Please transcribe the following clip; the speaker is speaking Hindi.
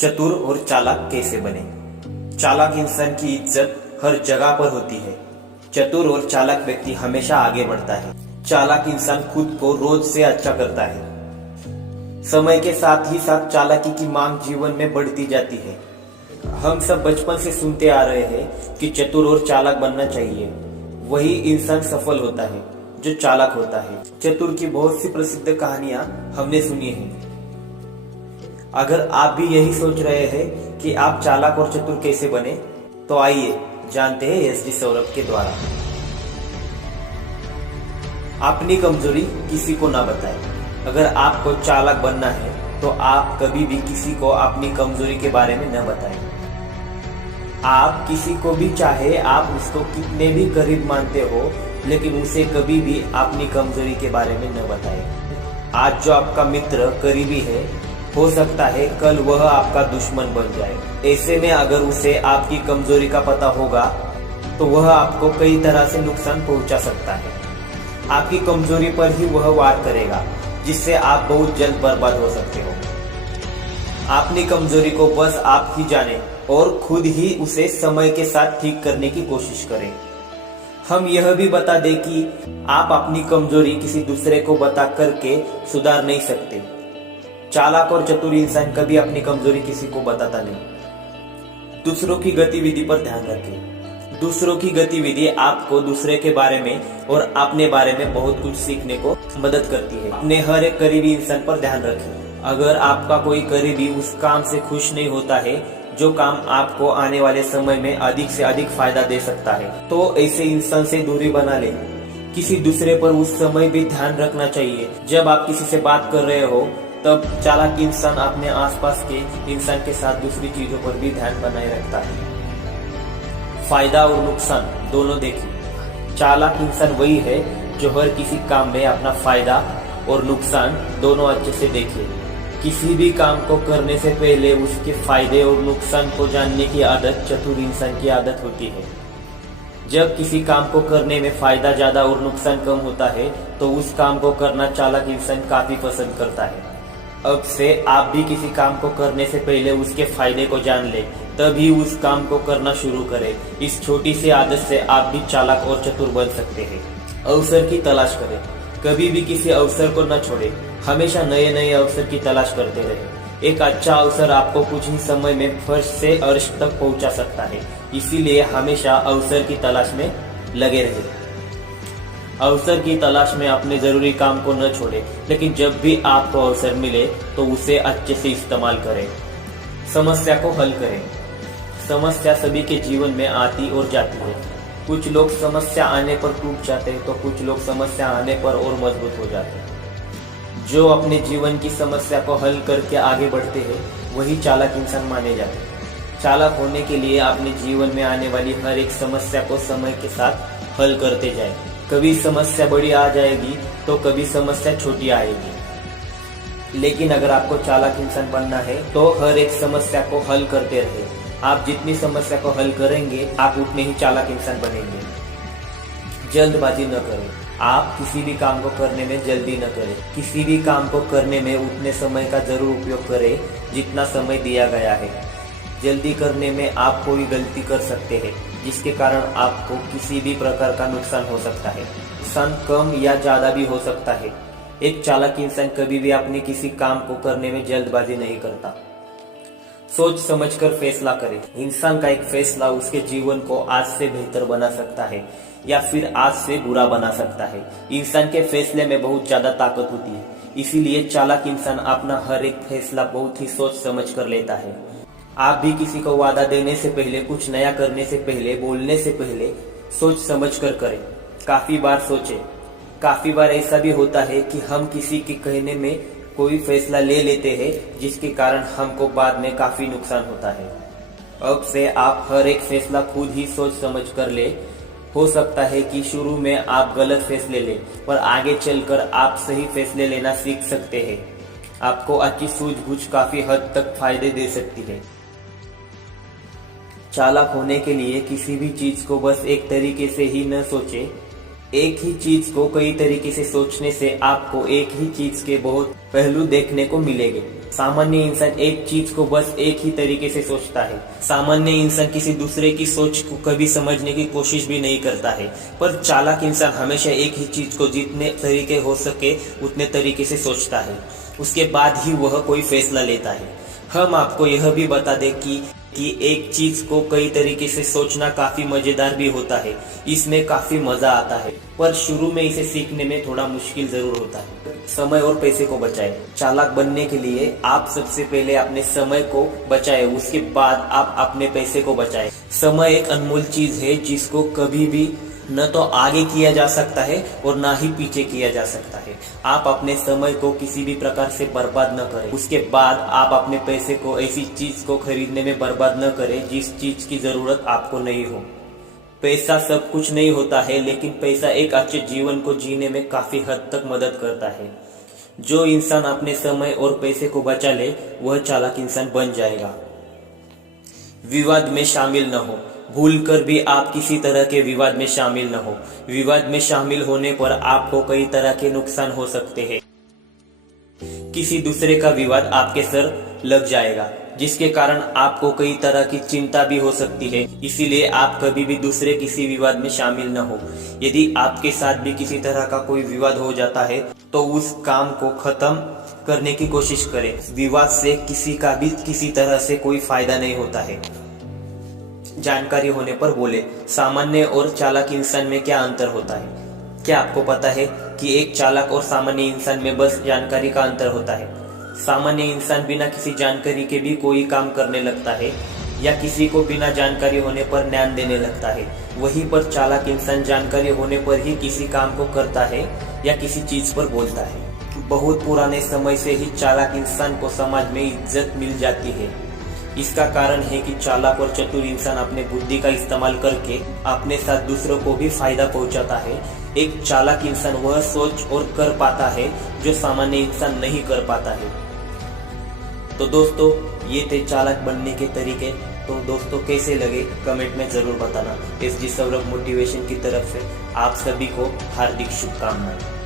चतुर और चालाक कैसे बने। चालाक इंसान की इज्जत हर जगह पर होती है। चतुर और चालाक व्यक्ति हमेशा आगे बढ़ता है। चालाक इंसान खुद को रोज से अच्छा करता है। समय के साथ ही साथ चालाकी की मांग जीवन में बढ़ती जाती है। हम सब बचपन से सुनते आ रहे हैं कि चतुर और चालाक बनना चाहिए। वही इंसान सफल होता है जो चालाक होता है। चतुर की बहुत सी प्रसिद्ध कहानियां हमने सुनी हैं। अगर आप भी यही सोच रहे हैं कि आप चालाक और चतुर कैसे बने, तो आइए जानते हैं एसडी सौरभ के द्वारा। अपनी कमजोरी किसी को ना बताएं। अगर आपको चालाक बनना है तो आप कभी भी किसी को अपनी कमजोरी के बारे में न बताएं। आप किसी को भी चाहे आप उसको कितने भी करीब मानते हो, लेकिन उसे कभी भी अपनी कमजोरी के बारे में न बताएं। आज जो आपका मित्र करीबी है, हो सकता है कल वह आपका दुश्मन बन जाए। ऐसे में अगर उसे आपकी कमजोरी का पता होगा तो वह आपको कई तरह से नुकसान पहुंचा सकता है। आपकी कमजोरी पर ही वह वार करेगा, जिससे आप बहुत जल्द बर्बाद हो सकते हो। अपनी कमजोरी को बस आप ही जाने और खुद ही उसे समय के साथ ठीक करने की कोशिश करें। हम यह भी बता दें कि आप अपनी कमजोरी किसी दूसरे को बता करके सुधार नहीं सकते। चालाक और चतुर इंसान कभी अपनी कमजोरी किसी को बताता नहीं। दूसरों की गतिविधि पर ध्यान रखें। दूसरों की गतिविधि आपको दूसरे के बारे में और अपने बारे में बहुत कुछ सीखने को मदद करती है। अपने हर एक करीबी इंसान पर ध्यान रखें। अगर आपका कोई करीबी उस काम से खुश नहीं होता है जो काम आपको आने वाले समय में अधिक से अधिक फायदा दे सकता है, तो ऐसे इंसान से दूरी बना ले। किसी दूसरे पर उस समय भी ध्यान रखना चाहिए। जब आप किसी से बात कर रहे हो, तब चालाक इंसान अपने आसपास के इंसान के साथ दूसरी चीजों पर भी ध्यान बनाए रखता है। फायदा और नुकसान दोनों देखिए। चालाक इंसान वही है जो हर किसी काम में अपना फायदा और नुकसान दोनों अच्छे से देखे। किसी भी काम को करने से पहले उसके फायदे और नुकसान को जानने की आदत चतुर इंसान की आदत होती है। जब किसी काम को करने में फायदा ज्यादा और नुकसान कम होता है, तो उस काम को करना चालाक इंसान काफी पसंद करता है। अब से आप भी किसी काम को करने से पहले उसके फायदे को जान ले, तभी उस काम को करना शुरू करें। इस छोटी सी आदत से आप भी चालाक और चतुर बन सकते हैं। अवसर की तलाश करें। कभी भी किसी अवसर को न छोड़ें। हमेशा नए नए अवसर की तलाश करते रहें। एक अच्छा अवसर आपको कुछ ही समय में फर्श से अर्श तक पहुंचा सकता है। इसीलिए हमेशा अवसर की तलाश में लगे रहें। अवसर की तलाश में अपने जरूरी काम को न छोड़ें, लेकिन जब भी आपको अवसर मिले तो उसे अच्छे से इस्तेमाल करें। समस्या को हल करें। समस्या सभी के जीवन में आती और जाती है। कुछ लोग समस्या आने पर टूट जाते हैं, तो कुछ लोग समस्या आने पर और मजबूत हो जाते हैं। जो अपने जीवन की समस्या को हल करके आगे बढ़ते हैं, वही चालाक इंसान माने जाते हैं। चालाक होने के लिए अपने जीवन में आने वाली हर एक समस्या को समय के साथ हल करते जाएं। कभी समस्या बड़ी आ जाएगी तो कभी समस्या छोटी आएगी, लेकिन अगर आपको चालाक इंसान बनना है तो हर एक समस्या को हल करते रहे। आप जितनी समस्या को हल करेंगे, आप उतने ही चालाक इंसान बनेंगे। जल्दबाजी न करें। आप किसी भी काम को करने में जल्दी न करें। किसी भी काम को करने में उतने समय का जरूर उपयोग करें जितना समय दिया गया है। जल्दी करने में आप कोई गलती कर सकते हैं, जिसके कारण आपको किसी भी प्रकार का नुकसान हो सकता है। नुकसान कम या ज्यादा भी हो सकता है। एक चालाक इंसान कभी भी अपने किसी काम को करने में जल्दबाजी नहीं करता। सोच समझकर फैसला करें। इंसान का एक फैसला उसके जीवन को आज से बेहतर बना सकता है या फिर आज से बुरा बना सकता है। इंसान के फैसले में बहुत ज्यादा ताकत होती है। इसीलिए चालाक इंसान अपना हर एक फैसला बहुत ही सोच समझ कर लेता है। आप भी किसी को वादा देने से पहले, कुछ नया करने से पहले, बोलने से पहले सोच समझ कर करें। काफी बार सोचें। काफी बार ऐसा भी होता है कि हम किसी के कहने में कोई फैसला ले लेते हैं, जिसके कारण हमको बाद में काफी नुकसान होता है। अब से आप हर एक फैसला खुद ही सोच समझ कर ले। हो सकता है कि शुरू में आप गलत फैसले लें, पर आगे चलकर आप सही फैसले लेना सीख सकते हैं। आपको अच्छी सूझबूझ काफी हद तक फायदे दे सकती है। चालाक होने के लिए किसी भी चीज को बस एक तरीके से ही न सोचे। एक ही चीज को कई तरीके से सोचने से आपको एक ही चीज के बहुत पहलू देखने को मिलेंगे। सामान्य इंसान एक चीज को बस एक ही तरीके से सोचता है। सामान्य इंसान किसी दूसरे की सोच को कभी समझने की कोशिश भी नहीं करता है। पर चालाक इंसान हमेशा एक ही चीज को जितने तरीके हो सके उतने तरीके से सोचता है, उसके बाद ही वह कोई फैसला लेता है। हम आपको यह भी बता दें कि एक चीज को कई तरीके से सोचना काफी मजेदार भी होता है, इसमें काफी मजा आता है, पर शुरू में इसे सीखने में थोड़ा मुश्किल जरूर होता है। समय और पैसे को बचाएं। चालाक बनने के लिए आप सबसे पहले अपने समय को बचाएं, उसके बाद आप अपने पैसे को बचाएं। समय एक अनमोल चीज है जिसको कभी भी न तो आगे किया जा सकता है और ना ही पीछे किया जा सकता है। आप अपने समय को किसी भी प्रकार से बर्बाद न करें। उसके बाद आप अपने पैसे को ऐसी चीज को खरीदने में बर्बाद न करें जिस चीज की जरूरत आपको नहीं हो। पैसा सब कुछ नहीं होता है, लेकिन पैसा एक अच्छे जीवन को जीने में काफी हद तक मदद करता है। जो इंसान अपने समय और पैसे को बचा ले वह चालाक इंसान बन जाएगा। विवाद में शामिल न हो। भूलकर भी आप किसी तरह के विवाद में शामिल न हो। विवाद में शामिल होने पर आपको कई तरह के नुकसान हो सकते हैं। किसी दूसरे का विवाद आपके सर लग जाएगा, जिसके कारण आपको कई तरह की चिंता भी हो सकती है। इसीलिए आप कभी भी दूसरे किसी विवाद में शामिल न हो। यदि आपके साथ भी किसी तरह का कोई विवाद हो जाता है तो उस काम को खत्म करने की कोशिश करें। विवाद से किसी का भी किसी तरह से कोई फायदा नहीं होता है। जानकारी होने पर बोले। सामान्य और चालाक इंसान में क्या अंतर होता है? क्या आपको पता है कि एक चालाक और सामान्य इंसान में बस जानकारी का अंतर होता है? सामान्य इंसान बिना किसी जानकारी के भी कोई काम करने लगता है या किसी को बिना जानकारी होने पर ध्यान देने लगता है। वहीं पर चालाक इंसान जानकारी होने पर ही किसी काम को करता है या किसी चीज पर बोलता है। बहुत पुराने समय से ही चालाक इंसान को समाज में इज्जत मिल जाती है। इसका कारण है कि चालाक और चतुर इंसान अपने बुद्धि का इस्तेमाल करके अपने साथ दूसरों को भी फायदा पहुंचाता है। एक चालाक इंसान वह सोच और कर पाता है जो सामान्य इंसान नहीं कर पाता है। तो दोस्तों, ये थे चालाक बनने के तरीके। तो दोस्तों, कैसे लगे कमेंट में जरूर बताना। SG सौरभ मोटिवेशन की तरफ से आप सभी को हार्दिक शुभकामनाएं।